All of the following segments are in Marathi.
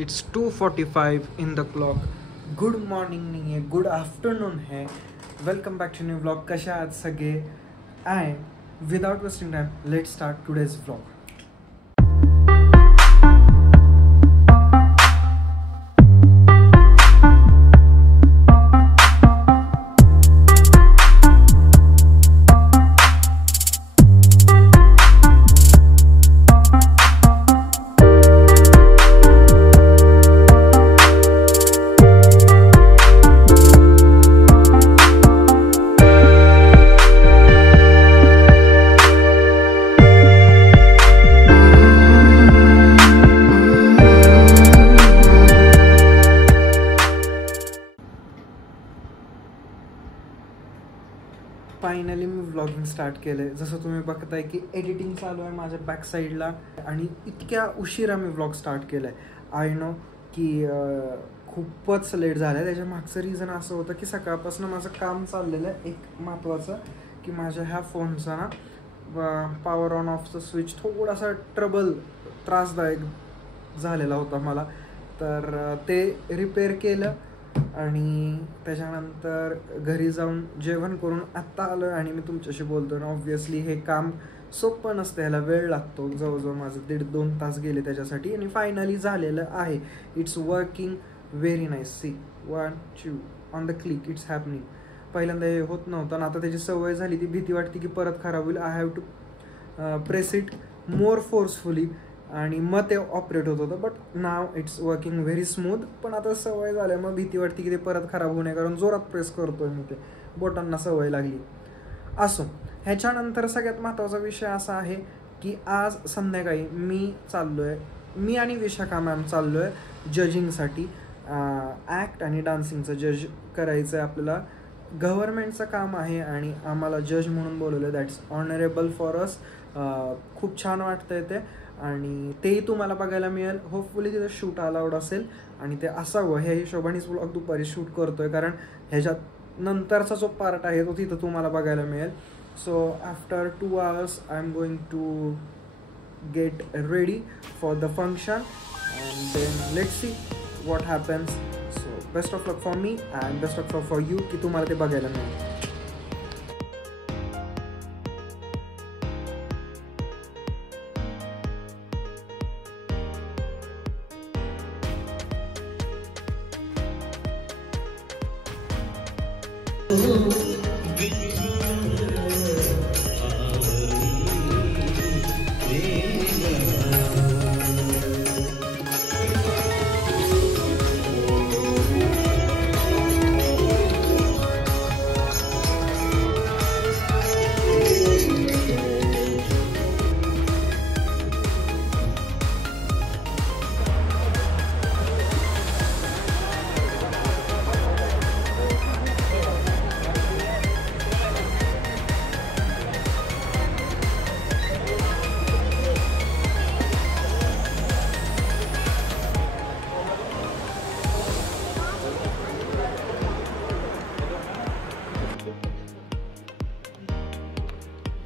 It's 2:45 in the clock. Good morning नहीं है, गुड आफ्टरनून है. Welcome back to new vlog. कशा आहात सगळे? And without wasting time let start today's vlog. Finally मी व्लॉगिंग स्टार्ट केलं आहे. जसं तुम्ही बघताय की एडिटिंग चालू आहे माझ्या बॅक साईडला आणि इतक्या उशिरा मी व्लॉग स्टार्ट केलं आहे. आय नो की खूपच लेट झालं आहे. त्याच्या मागचं रिझन असं होतं की सकाळपासून माझं काम चाललेलं आहे एक महत्त्वाचं, की माझ्या ह्या फोनचा ना पॉवर ऑन ऑफचा स्विच थोडासा त्रासदायक झालेला होता मला. तर ते रिपेअर केलं आणि त्याच्यानंतर घरी जाऊन जेवण करून आत्ता आलो आहे आणि मी तुमच्याशी बोलतो ना. ऑब्व्हियसली हे काम सोपं नसतं, ह्याला वेळ लागतो. जवळजवळ माझं 1.5-2 तास गेले त्याच्यासाठी आणि फायनली झालेलं आहे. It's working very nice. See 1 2 on the click it's happening. पहिल्यांदा हे होत नव्हतं आणि आता त्याची सवय झाली. ती भीती वाटते की परत खराब होईल. I have to press it more forcefully आणि मग ते ऑपरेट होत होतं. But now it's working very smooth. पण आता सवय झाल्या मग भीती वाटते की ते परत खराब होऊ नये, कारण जोरात प्रेस करतोय मी, ते बोटांना सवय लागली. असो, ह्याच्यानंतर सगळ्यात महत्त्वाचा विषय असा आहे की आज संध्याकाळी मी आणि विशाखा मॅम चाललो आहे जजिंगसाठी. ॲक्ट आणि डान्सिंगचं जज करायचं आहे आपल्याला. गव्हर्नमेंटचं काम आहे आणि आम्हाला जज म्हणून बोलवलं. That's honourable for us. खूप छान वाटतंय ते आणि तेही तुम्हाला बघायला मिळेल. होपफुली तिथं शूट अलाउड असेल आणि ते असावं. ह्या हिशोबानेच व्लॉग दुपारी शूट करतोय, कारण ह्याच्यात नंतरचा जो पार्ट आहे तो तिथं तुम्हाला बघायला मिळेल. So after 2 hours I am going to get ready for the function and then let's see what happens. So best of luck for me and best of luck for you की तुम्हाला ते बघायला मिळेल.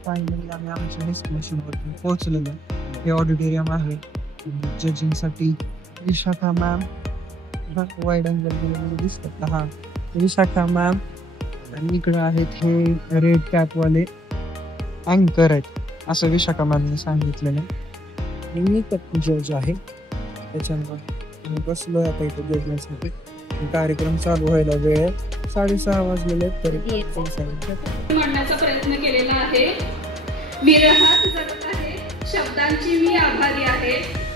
फायनली आम्ही आमच्या डेस्टिनेशनवरती पोहोचलेलो. हे ऑडिटोरियम आहे जजिंगसाठी. विशाखा मॅम वाईड अँगल दिसतात. हा विशाखा मॅम आणि इकडं आहेत हे रेड कॅपवाले अँकर आहेत असं विशाखा मॅमने सांगितलेलं. मी तर जज आहे त्याच्यामुळे मी बसलो आता इथं जजमेंटसाठी. कार्यक्रम चालू व्हायला वेळ आहे. 6:30 वाजलेले तरी म्हणण्याचा प्रयत्न केलेला आहे. विरहात जगत आहे शब्दांची मी आभारी आहे.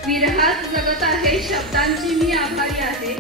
विरहात जगत आहे शब्दांची मी आभारी आहे.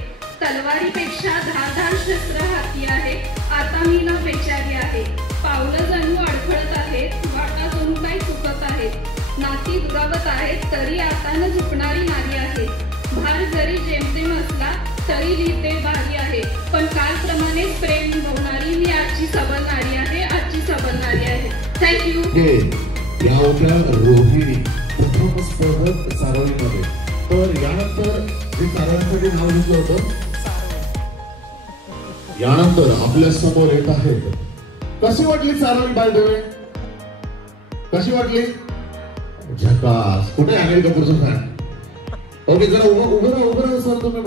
तलवारीपेक्षा धारदार शस्त्र हाती आहे. आता मी ना बेचारी आहे. पावलं जणू अडखळत आहेत. वाटा जणू काही चुकत आहेत. नाती दुरावत आहेत तरी आता न झुकणारी नारी आहे. भार जरी जेमतेम असला तरी लिहिते भारी आहे. पण कालप्रमाणेच प्रेम निभवणारी मी आजची सबल नारी आहे. आजची सबल नारी आहे. थँक्यू. या होत्या रोहिणी प्रथम स्पर्धक चारोळीमध्ये. तर यानंतर जे चारोळीमध्ये नाव घेतलं होतं, यानंतर आपल्या समोर येत आहेत. कशी वाटली चारोळी बाय द वे? कशी वाटली? झकास. कुठे अनिल कपूरचं फॅन? ओके, जरा उभं राहा सर तुम्ही.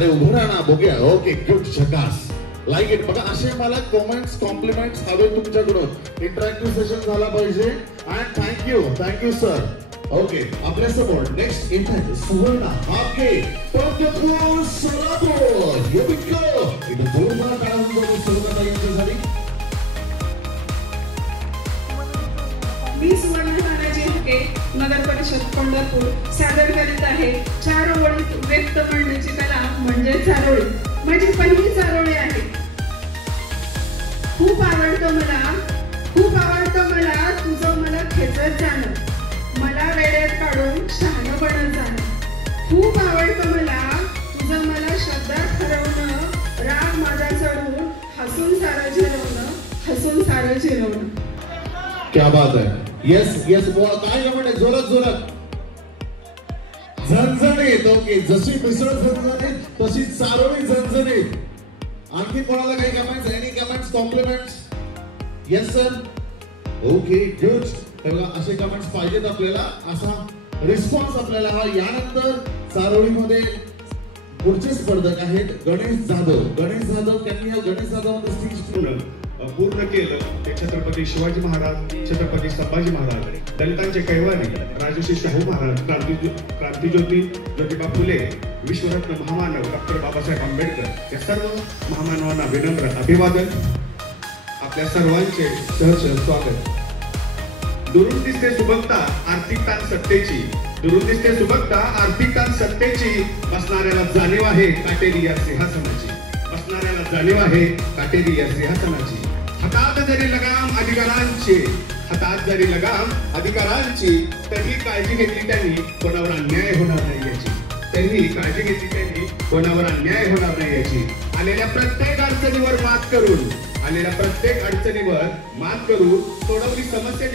अरे उभं राहा ना बघूया. ओके गुड झकास लाईक इट. बघा असे मला कमेंट्स कॉम्प्लिमेंट्स हवे तुमच्याकडून. इंटरॅक्टिव्ह सेशन झाला पाहिजे. And thank you sir. ओके आपल्या समोर नेक्स्ट येत आहे सुवर्णा आपके Pandharpur Solapur. Here we go. इथं जोरदार टाळ्या वाजवून सुवर्णा यांच्यासाठी. मी सुवर्ण तानाजी हके नगर परिषद पंढरपूर सादर करीत आहे 4 ओळीत व्यक्त म्हणण्याची कला म्हणजे चारोळी. माझी पहिली चारोळी आहे. खूप आवडतं मला तुझं मला खेचत जाणं, मला वेड्यात काढून शहाणं बनत जाणं. खूप आवडतं मला तुझं मला शब्दात ठरवणं, राग माझा चढवून हसून सारं जिरवणं. क्या बात आहे. येस काय म्हणते जोरात झणझणीत. ओके जशी मिसळ झणझणीत तशी चारोळी झणझणीत. आणखी कोणाला काही comments any comments compliments. Yes sir. Okay good. तेव्हा असे कमेंट्स पाहिजेत आपल्याला. असा रिस्पॉन्स आपल्याला हा. यानंतर चारोळीमध्ये पुढचे स्पर्धक आहेत गणेश जाधव. त्यांनी हा गणेश जाधव स्टेज पूर्ण केलं ते छत्रपती शिवाजी महाराज, छत्रपती संभाजी महाराज, दलितांचे कैवारी राजर्षी शाहू महाराज, क्रांतिज्योती ज्योतिबा फुले, विश्वरत्न महामानव डॉक्टर बाबासाहेब आंबेडकर या सर्व महामानवांना विनम्र अभिवादन. आपल्या सर्वांचे सहर्ष स्वागत. दुरून दिसते सुबकता आर्थिक ताण सत्तेची, बसणाऱ्याला जाणीव आहे काटेरी या सिंहासनाची. हातात जरी लगाम अधिकारांची तरी काळजी घेतली त्यांनी कोणावर अन्याय होणार नाही याची. आलेल्या प्रत्येक अडचणीवर मात करून सोडवली समस्या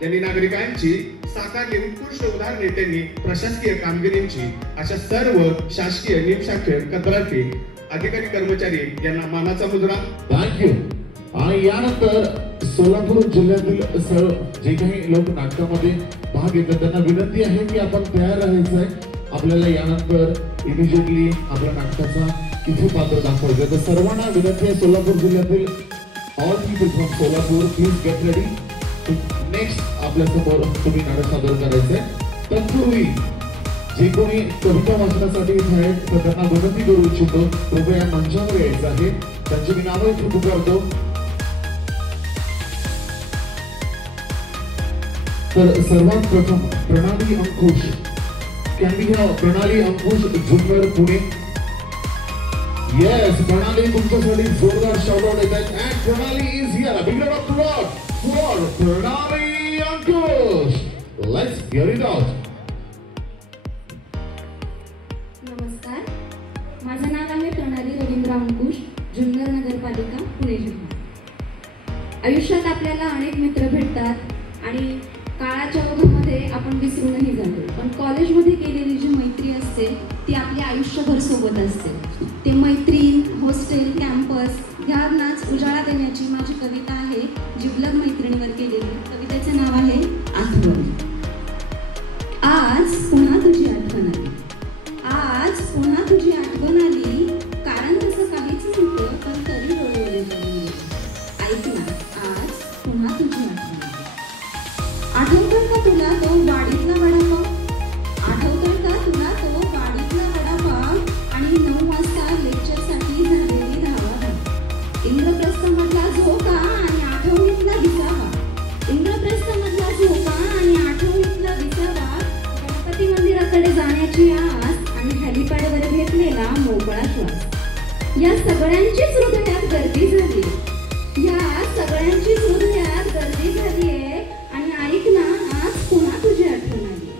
ज्यांनी नागरिकांची साकारली उत्कृष्ट उदाहरणे त्यांनी प्रशासकीय कामगिरींची. अशा सर्व शासकीय निमशाखेर कंत्राटी अधिकारी कर्मचारी यांना मानाचा मुजरा. थँक्यू. आणि यानंतर सोलापूर जिल्ह्यातील सर्व जे काही लोक नाटकामध्ये भाग घेतात त्यांना विनंती आहे की आपण तयार राहायचं आहे. आपल्याला यानंतर इमिजिएटली आपल्या नाटकाचा किती पात्र दाखवायचं. तर सर्वांना विनंती आहे सोलापूर जिल्ह्यातील all people from Solapur please get ready. Next आपल्या समोर तुम्ही नाटक सादर करायचंय. तत्पूर्वी जे कोणी कविता वाचण्यासाठी इथे आहेत तर त्यांना विनंती करू इच्छितो कृपया मंचावर यायचं आहे. त्यांची मी नावं इथे पुकारतो. तर सर्वात प्रथम प्रणाली अंकुश. कॅन वी हॅव प्रणाली अंकुश जुन्नर पुणे. येस प्रणाली तुमच्यासाठी जोरदार शाउट आउट येत आहेत. And Pranali is here. A big round of applause for Pranali Ankush. Let's hear it out. नमस्कार, माझं नाव आहे प्रणाली रवींद्र अंकुश, जुन्नर नगरपालिका पुणे जिल्हा. आयुष्यात आपल्याला अनेक मित्र भेटतात आणि काळाच्या ओघामध्ये आपण विसरूनही जातो. पण कॉलेजमध्ये केलेली जी मैत्री असते ती आपल्या आयुष्यभर सोबत असते. ते मैत्रीण, हॉस्टेल, कॅम्पस यांनाच उजाळा देण्याची माझी कविता आहे. जिवलग मैत्रिणीवर केलेली. कवितेचे नाव आहे आठवण. आज पुन्हा तुझी आठवण आली. कारण तसं काहीच नव्हतं पण तरी डोळे ओले. ऐक ना, आज पुन्हा तुझी आठवण आली. आठवतोय का तुला तो वाडीतला वडापाव? आणि 9 वाजता लेक्चरसाठी झालेली धावाधाव. इंद्रप्रस्थमधला झोका आणि आठवणीतला विसावा. गणपती मंदिराकडे जाण्याची आस आणि हेलिपॅडवर घेतलेला मोकळा श्वास. या सगळ्यांचीच हृदयात गर्दी झालीये. आणि ऐक ना, आज पुन्हा तुझी आठवण आली.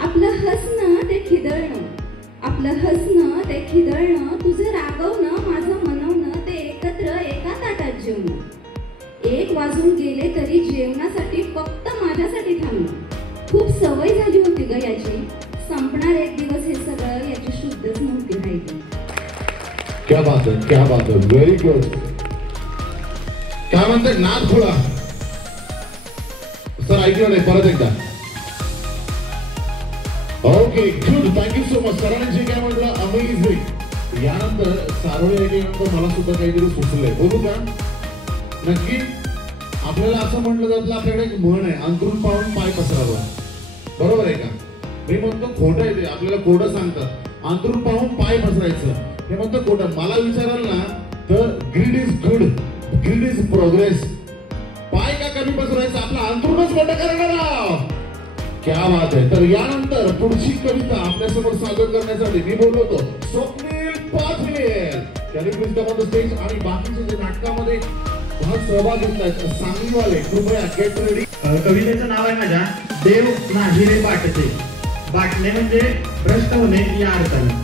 आपलं हसणं ते खिदळणं, तुझं रागवणं, माझं मनवणं, ते एकत्र एका ताटात जेवणं. 1 वाजून गेले तरी जेवणासाठी फक्त माझ्यासाठी थांबणं. खूप सवय झाली होती ग याची. संपणार एक दिवस हे सगळं याची शुद्धच नव्हती राहिली. क्या बात है, व्हेरी गुड. काय म्हणते नाद खुळा सर? ऐकलं नाही, परत एकदा. Okay good, thank you so much. सरांनी जे काय म्हटलं अमेझिंग. यानंतर सारोळे ऐकल्यानंतर मला सुद्धा काहीतरी सुचलंय, बोलू का? नक्की. आपल्याला असं म्हटलं जातं, आपल्याकडे एक म्हण आहे, अंतरून पाहून पाय पसरावं. बरोबर आहे का? मी म्हणतो खोटं आहे ते, आपल्याला खोटं सांगतात. अंतरून पाहून पाय पसरायचं हे म्हणतो खोटं. मला विचाराल ना तर grid is good, grid is progress. पाय का कमी पसरायचं, आपलं अंतरूनच मोठं करणार. क्या बात आहे. तर यानंतर पुढची कविता आपल्यासमोर सादर करण्यासाठी मी बोललो होतो स्वप्नील पाटील. त्यांनी please come on the stage. आणि बाकीचे जे नाटकामध्ये सहभाग घेतलाय सांगलीवाले कृपया गेट रेडी. कवितेचं नाव आहे माझ्या देव नाही रे बाटते. बाटणे म्हणजे भ्रष्ट होणे या अर्थाने.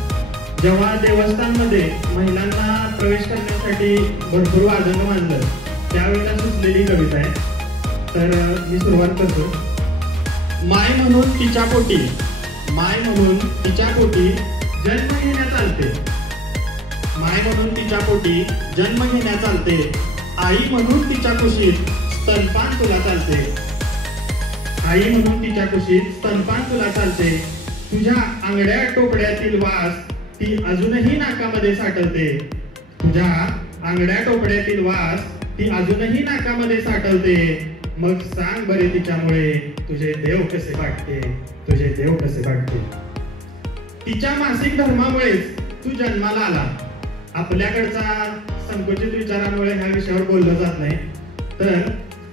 जेव्हा देवस्थानमध्ये महिलांना प्रवेश करण्यासाठी भरपूर वादंग मानलं त्यावेळेला सुचलेली कविता आहे. तर मी सुरुवात करतो. माय म्हणून तिच्या पोटी, माय म्हणून तिच्या पोटी जन्म घेण्या चालते. माय म्हणून तिच्या पोटी जन्म घेण्या चालते. आई म्हणून तिच्या कुशीत स्तनपान तुला चालते. आई म्हणून तिच्या कुशीत स्तनपान तुला चालते. तुझ्या आंगड्या टोपड्यातील वास ती अजूनही नाकामध्ये साठवते. तुझ्या आंगड्या टोपड्यातील वास ती अजूनही नाकामध्ये साठवते. मग सांग बरे तिच्यामुळे तुझे देव कसे वाटते, तुझे देव कसे वाटते. तिच्या मासिक धर्मामुळेच तू जन्माला आला. आपल्याकडचा संकुचित विचारामुळे ह्या विषयावर बोललं जात नाही. तर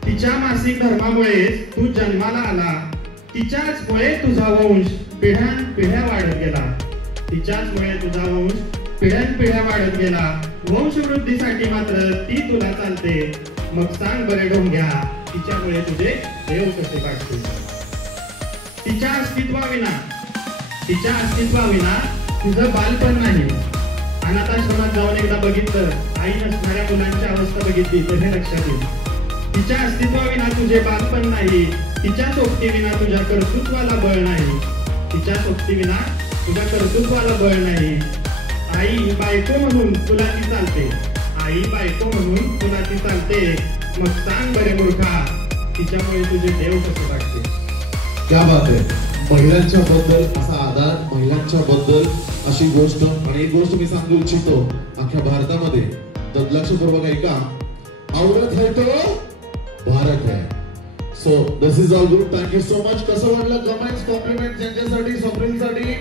तिच्या मासिक धर्मामुळेच तू जन्माला आला. तिच्याच मुळे तुझा वंश पिढ्यान पिढ्या वाढत गेला. तिच्याच मुळे तुझा वंश पिढ्यान पिढ्या वाढत गेला. वंशवृद्धीसाठी मात्र ती तुला चालते. मग सांग बरे ढोंग्या तिच्यामुळे तुझे देव कसे वाटते. तिच्या अस्तित्वाविना, तिच्या अस्तित्वाविना तुझं बालपण नाही. अनाथाश्रमात जाऊन एकदा बघितलं, आई नसणाऱ्या मुलांची अवस्था बघितली तर हे लक्षात येईल. तिच्या अस्तित्वाविना तुझे बालपण नाही. तिच्या सोबतीविना तुझ्या कर्तृत्वाला बळ नाही. तिच्या सोबतीविना तुझ्या कर्तृत्वाला बळ नाही. आई बायको म्हणून तुला ती चालते. आई बायको म्हणून तुला ती चालते. मग सांग बरे मूर्खा तिच्यामुळे तुझे देव कसे वाटते. क्या बात आहे. महिलांच्या बद्दल असा आधार, महिलांच्या बद्दल अशी गोष्ट. आणि एक गोष्ट मी सांगू इच्छितो, अख्ख्या भारतामध्ये लक्षपूर्वक ऐका, औरत है तो भारत है. So this is all good. Thank you so much. कसं वाटलं कमेंट्स, कॉम्प्लिमेंट ज्यांच्यासाठी, स्वप्नीलसाठी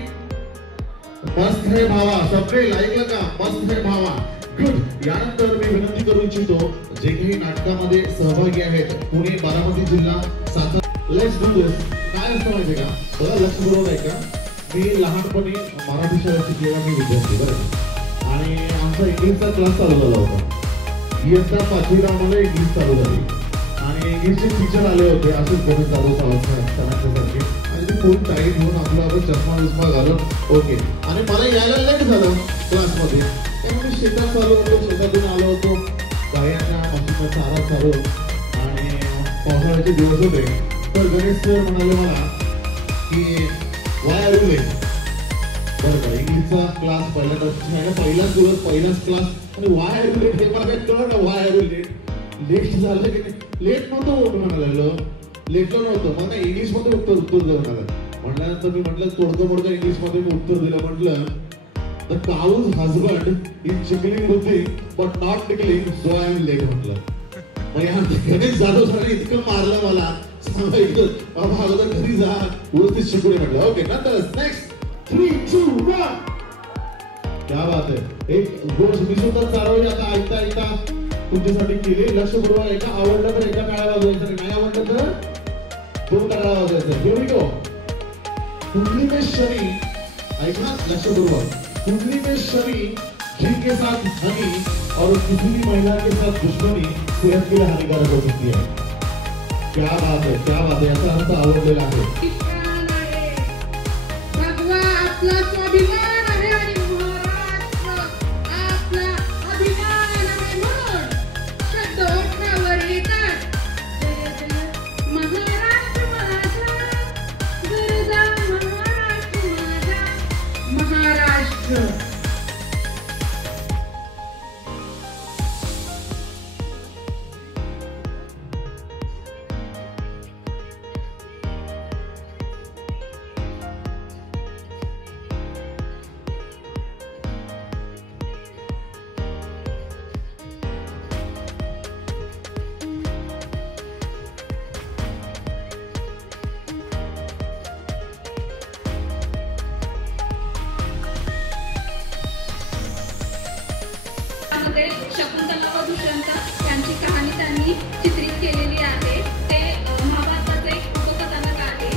मस्त है भावा. स्वप्नील ऐकलं का? मस्त है भावा. गुड. यानंतर मी विनंती करू इच्छितो जे काही नाटकामध्ये सहभागी आहेत, पुणे, बारामती जिल्हा, सातारा. लेट्स डू दिस. काय असतं माहिती का, बघा लक्षपूर्वक आहे का, मी लहानपणी मराठी शाळेत शिकलेला मी विद्यार्थी बरं. आणि आमचा इंग्लिशचा क्लास चालू झाला होता. इयत्ता 5वीला आम्हाला इंग्लिश चालू झाली. आणि इंग्लिशचे टीचर आले होते असेच गणित चालू सारखे. आणि ते फुल टाईट घेऊन आपला चष्मा विस्मा घालून ओके. आणि मला यायला लेट झालं क्लासमध्ये. त्यामुळे मी शेतात चालू होतो, शेतातून आलो होतो. गायांना मशीनचा चारा चालू आणि पावसाळ्याचे दिवस होते. तर गणेश सर म्हणाले मला की वाय आर यू लेट. बरं का, इंग्लिशचा क्लास पहिलाच दिवस, पहिलाच क्लास. आणि वाय आर यू लेट हे मला काही कळलं ना. Why are you late, late झालं की नाही. लेट नव्हतं म्हणाला, लेटलं नव्हतं. मग नाही इंग्लिशमध्ये उत्तर देऊ म्हणाला. म्हटल्यानंतर मी म्हटलं तोडकं इंग्लिशमध्ये मी उत्तर दिलं. म्हटलं The cow's husband is tickling Ruthie but not tickling, so I am late म्हटलं. मग या गणेश जाधव सरांनी इतकं मारलं मला, सांगायचं बाबा अगोदर घरी जा, व्यवस्थित शिकवणे म्हटलं. ओके, नंतर नेक्स्ट 3, 2, 1. क्या बात आहे. एक गोष्ट मी सुद्धा चालवली आता ऐकता ऐकता तुमच्यासाठी केली. लक्षपूर्वक ऐका. आवडलं तर एका काळा वाजवायचं, नाही आवडलं तर 2 काळा वाजवायचं. Here we go. कुंडली में शनि, ऐका लक्षपूर्वक. कुंडली में शनि घी के साथ हनी और किसी भी महिला के साथ दुश्मनी सेहत के लिए हानिकारक हो सकती है. क्या बात है, क्या बात है. याचा अर्थ आवडलेला आहे. भगवा आपला स्वाभिमान आहे आणि महाराष्ट्र आपला अभिमान आहे. म्हणून शब्द ओठावर येतात. जय जय महाराष्ट्र माझा, गरजा महाराष्ट्र माझा, महाराष्ट्र. शकुंतला व दुष्यंत यांची कहाणी त्यांनी चित्रित केलेली आहे. ते महाभारताचे एक उपकथानक आहे.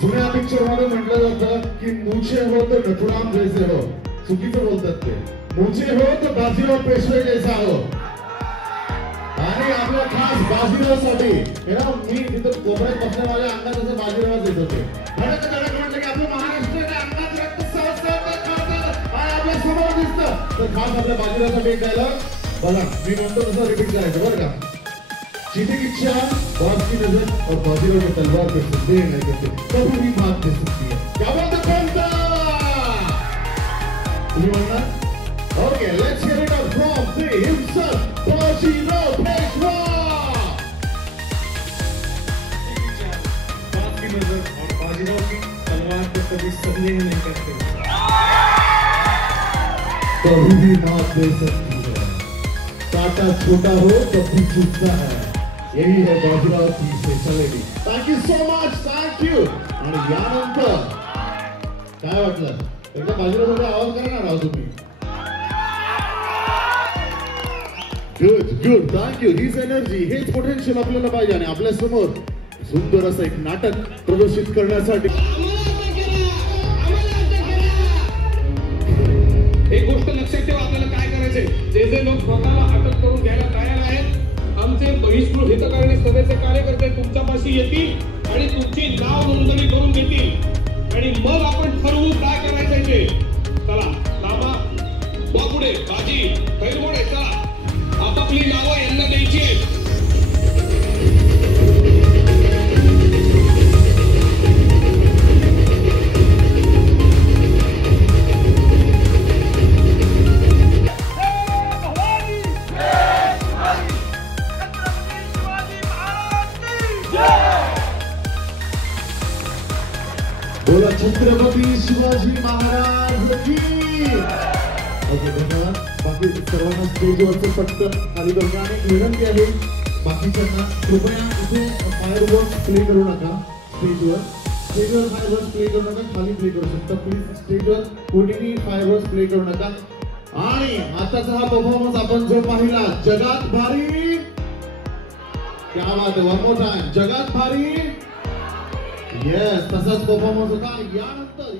जुन्या पिक्चर मध्ये म्हटलं जातं की मुझे हो तो नथुराम जैसे हो. चुकीचं बोलतात ते. मुझे हो तो बाजीराव पेशवे जैसा हो. आणि आपल्या खास बाजीरावसाठी मी तिथं कोपऱ्यात बसल्या माझ्या अंगात असं बाजीरावच येत होते. म्हटलं की आपलं महाराष्ट्राच्या अंगात रक्त आपल्या समोर दिसतं. तर खास आपल्या बाजीरावसाठी एक डायलॉग बघा, मी म्हणतो तसं रिपीट करायचं बरं का. चीते की चाल, बाज की नजर और बाजीराव की तलवार पे से देर नहीं करते, कभी भी मात दे सकती है. क्या बात है पंता? तुम्ही म्हणणार? Okay, let's hear it out from the himself, Bajirao Peshwa. बाज की नजर और बाजीराव की तलवार पे कभी संदेह नहीं करते, कभी भी मात दे सकती है. काटा छोटा हो तब भी चुभता है. यही है बाजीराव की speciality. Thank you so much. Thank you. आणि यानंतर काय वाटलं? एकदा बाजीरावचा आवाज करा ना राव तुम्ही. Good good. Thank you. हीच एनर्जी, हेच पोटेन्शियल आपल्याला पाहिजे. आणि आपल्या समोर सुंदर असं एक नाटक प्रदर्शित करण्यासाठी एक गोष्ट लक्षात ठेवा, आपल्याला काय करायचंय. जे लोक स्वतःला अटक करून घ्यायला तयार आहेत, आमचे बहिष्कृत हितकारणी सभेचे कार्यकर्ते तुमच्यापाशी येतील आणि तुमची नाव नोंदणी करून घेतील आणि मग आपण ठरवू काय करायचंय ते. चला लांबा वा पुढे बाजी पैलवान, चला आपापली नावं यांना द्यायची आहेत. बोला छत्रपती शिवाजी महाराज की. ओके धन्यवाद. बाकी सर्वांना स्टेजवरचं पटकन खाली करून आणि विनंती आहे बाकीच्यांना कृपया इथे फायरवर्क्स प्ले करू नका. स्टेजवर फायरवर्क्स प्ले करू नका. खाली प्ले करू शकता प्लीज. स्टेजवर कोणीही फायरवर्क्स प्ले करू नका. आणि आताचा हा परफॉर्मन्स आपण जो पाहिला, जगात भारी. क्या बात है. One more time. जगात भारी. येस, तसाच परफॉर्मन्स होता. यानंतर